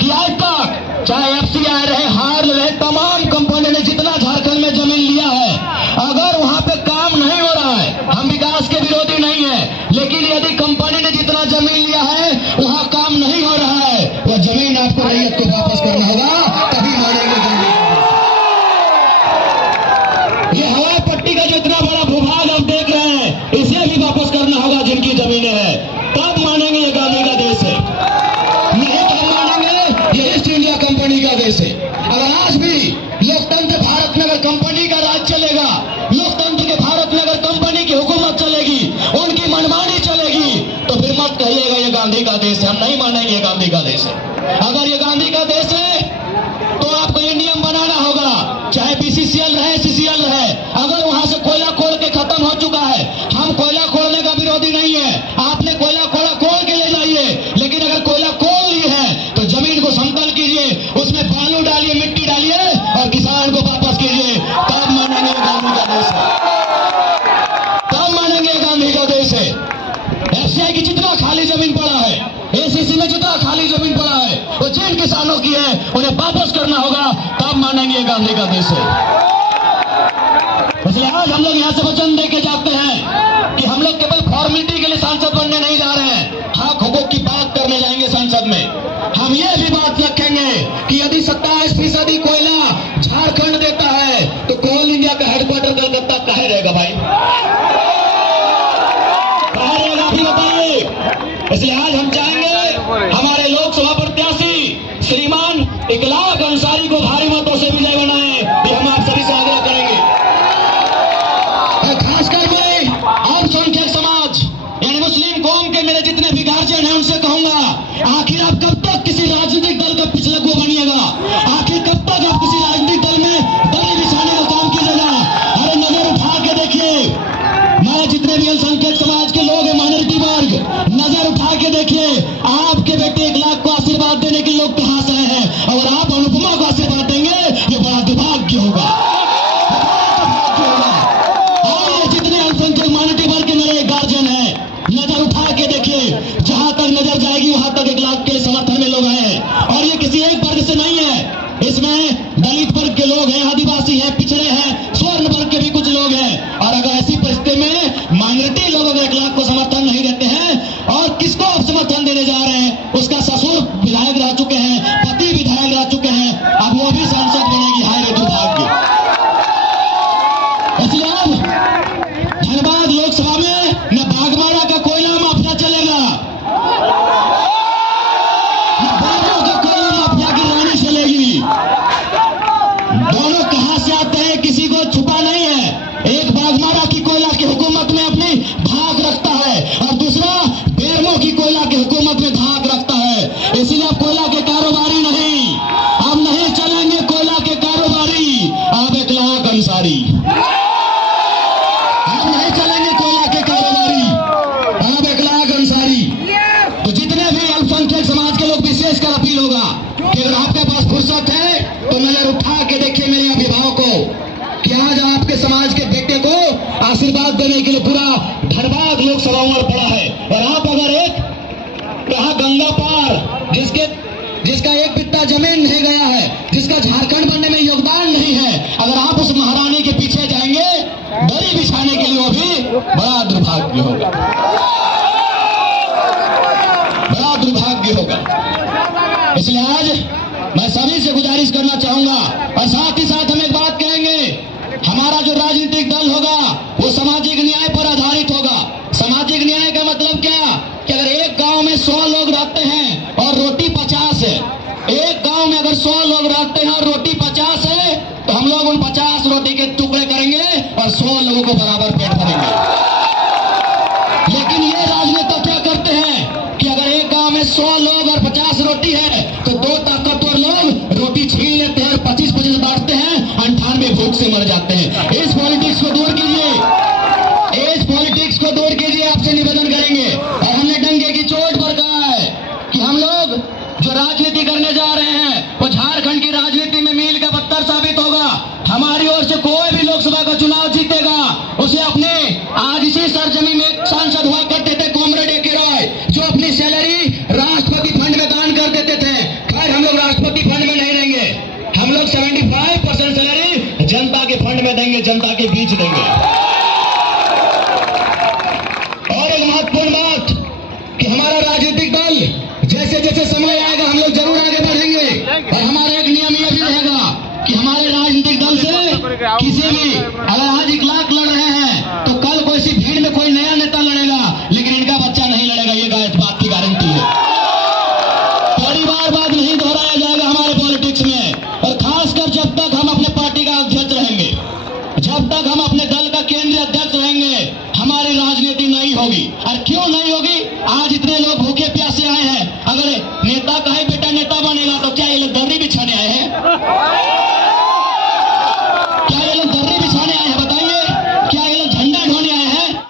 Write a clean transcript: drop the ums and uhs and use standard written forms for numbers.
कि आज तक चाहे एफसीआई रहे, हार्ल रहे, तमाम कंपनी ने जितना झारखंड में जमीन लिया है, अगर वहां पे काम नहीं हो रहा है, हम विकास के विरोधी नहीं है, लेकिन यदि कंपनी ने जितना जमीन लिया है वहां काम नहीं हो रहा है, वह जमीन आपको रैयत को वापस करना होगा, तभी मानेंगे गांधी। ये हवाई पट्टी का जो इतना बड़ा भूभाग आप देख रहे हैं, इसे भी वापस करना होगा जिनकी जमीनें हैं, तब मानेंगे ये गांधी का देश है। नहीं तो हम मानेंगे ये ईस्ट इंडिया कंपनी का देश है। अगर आज भी लोकतंत्र भारत में अगर कंपनी का राज चलेगा, लोकतंत्र के भारत में अगर कंपनी की हुकूमत चलेगी, उनकी मनमानी चलेगी, तो फिर मत कहिएगा ये गांधी का देश है। हम नहीं मानेंगे ये गांधी का देश है। अगर ये गांधी का देश है तो आपको ये नियम बनाना होगा, चाहे बीसीसीएल रहे, सीसीएल रहे, अगर वहां से कोयला खोल के खत्म हो चुका है, हम कोयला खोलने का विरोधी नहीं है, आपने कोयला खोल के ले जाइए, लेकिन अगर कोयला खोल ली है तो जमीन को समतल कीजिए, उसमें बालू डालिए, मिट्टी डालिए और किसान को वापस कीजिए, तब मानेंगे गांधी का देश है, तब मानेंगे गांधी का देश है। एफसीआई की जितना खाली जमीन पड़ा है, एसीसी में जितना खाली जमीन पड़ा है, वो जिन किसानों की है उन्हें वापस करना होगा, तब मानेंगे गांधी का देश है। इसलिए आज हम लोग यहाँ से वचन दे के जाते हैं कि हम लोग केवल फॉर्मेलिटी के लिए सांसद बनने नहीं जा रहे हैं, हक हुकूक की बात करने जाएंगे संसद में। हम ये भी बात रखेंगे कि यदि 27% कोयला झारखंड देता है तो कोल इंडिया का हेडक्वार्टर कलकत्ता कहाँ रहेगा भाई, कहाँ रहेगा अभी बताइए। इसलिए आज हम चाहेंगे हमारे लोकसभा प्रत्याशी श्रीमान इकलाक अंसारी को भारी मतों से विजय बनाएं, ये हम आप सभी से आग्रह करेंगे। खासकर मैं अल्पसंख्यक समाज यानी मुस्लिम कौम के मेरे जितने भी गार्जियन हैं उनसे कहूंगा, आखिर आप कब तक किसी राजनीतिक दल का पिछलग्गू बनिएगा, आखिर कब तक आप किसी राजनीतिक दल में दली बिछाने का काम कीजिएगा। अरे नजर उठा के देखिए, मैं जितने भी अल्पसंख्यक समाज के लोग हैं, माइनॉरिटी वर्ग, नजर उठा के देखिए, आपके बेटे इकलाक को आशीर्वाद देने के लोग कहां से हैं, और आप अनुपमा को आशीर्वाद देंगे, ये बड़ा दुर्भाग्य होगा। नजर उठा के देखिए, जहां तक नजर जाएगी वहां तक इकलाक के समर्थन में लोग हैं, और ये किसी एक वर्ग से नहीं है, इसमें दलित वर्ग के लोग हैं, आदिवासी हैं, पिछड़े हैं, स्वर्ण वर्ग के भी कुछ लोग हैं। और अगर ऐसी परिस्थिति में माइनॉरिटी लोग अगर इकलाक को समर्थन नहीं देते हैं, और किसको आप समर्थन देने जा रहे हैं, उसका ससुर विधायक रह चुके हैं, पति विधायक रह चुके हैं, अब वो भी सांसद बनेगी, हाय रे दुर्भाग्य। इसलिए अब धनबाद लोकसभा में न बागमारा का कोयला माफिया चलेगा, न बाबू का कोयला माफिया की रानी चलेगी। दोनों कहां से आते हैं किसी को छुपा नहीं है। एक बागमारा की कोयला की हुकूमत में अपनी धाक रखता है और दूसरा बेरमो की कोयला की हुकूमत में धाक रखता है। इसीलिए अब कोयला के कारोबारी नहीं, अब नहीं चलेंगे कोयला के कारोबारी, अब इकलाक अंसारी। हम नहीं चलेंगे कोयला के कारोबारी, अब इकलाक अंसारी। तो जितने भी अल्पसंख्यक समाज के लोग, विशेषकर अपील होगा कि अगर आपके पास फुर्सत है तो नजर उठा के देखिए मेरे अभिभावकों कि आज आपके समाज के बेटे को आशीर्वाद देने के लिए पूरा धनबाद लोकसभा उमड़ पड़ा है। और आप अगर एक कहा गंगा पार जिसका एक बित्ता जमीन नहीं गया है, जिसका झारखंड बनने में योगदान नहीं है, अगर आप उस महारानी के पीछे जाएंगे दरी बिछाने के लिए, वो भी बड़ा दुर्भाग्य होगा, बड़ा दुर्भाग्य होगा। इसलिए आज मैं सभी से गुजारिश करना चाहूंगा, और साथ ही साथ हम एक बात कहेंगे, हमारा जो राजनीतिक दल होगा वो सामाजिक न्याय पर आधारित होगा। सामाजिक न्याय का मतलब क्या कि अगर एक गांव में 100 लोग रहते हैं और रोटी 50 है, एक गांव में अगर 100 लोग रहते हैं और रोटी 50 है, तो हम लोग उन 50 रोटी के टुकड़े करेंगे और 100 लोगों को बराबर पेट भरेंगे। लेकिन ये राजनेता क्या करते हैं कि अगर एक गांव में 100 लोग और 50 रोटी है तो 2 ताकतवर लोग रोटी छीन लेते हैं और 25-25 बांटते हैं, 98 भूख से मर जाते हैं। इस पॉलिटिक्स को दूर कीजिए, इस पॉलिटिक्स को दूर कीजिए, आपसे निवेदन करेंगे। और हमने डंके की चोट पर कहा है कि हम लोग जो राजनीति करने जा रहे हैं वो झारखंड की राजनीति में मील का पत्थर साबित होगा। हमारी ओर से कोई भी लोकसभा का चुनाव जीतेगा, उसे अपने आज इसी सरजमी में एक सांसद हुआ करते थे कॉमरेड ए के रॉय, जो अपनी सैलरी राष्ट्रपति फंड में दान कर देते थे। खैर हम लोग किसी भी अगर आज 1 लाख लड़ रहे हैं तो कल कोई सी भीड़ में कोई नया नेता लड़ेगा, लेकिन इनका बच्चा नहीं लड़ेगा, ये इस बात की गारंटी है। पहली बात नहीं दोहराया जाएगा हमारे पॉलिटिक्स में, और खासकर जब तक हम अपने पार्टी का अध्यक्ष रहेंगे, जब तक हम अपने दल का केंद्रीय अध्यक्ष रहेंगे, हमारी राजनीति नहीं होगी। और क्यों नहीं होगी? आज इतने लोग भूखे प्यासे आए हैं, अगर नेता का ही बेटा नेता बनेगा तो क्या ये लोग दर्री बिछाने आए हैं?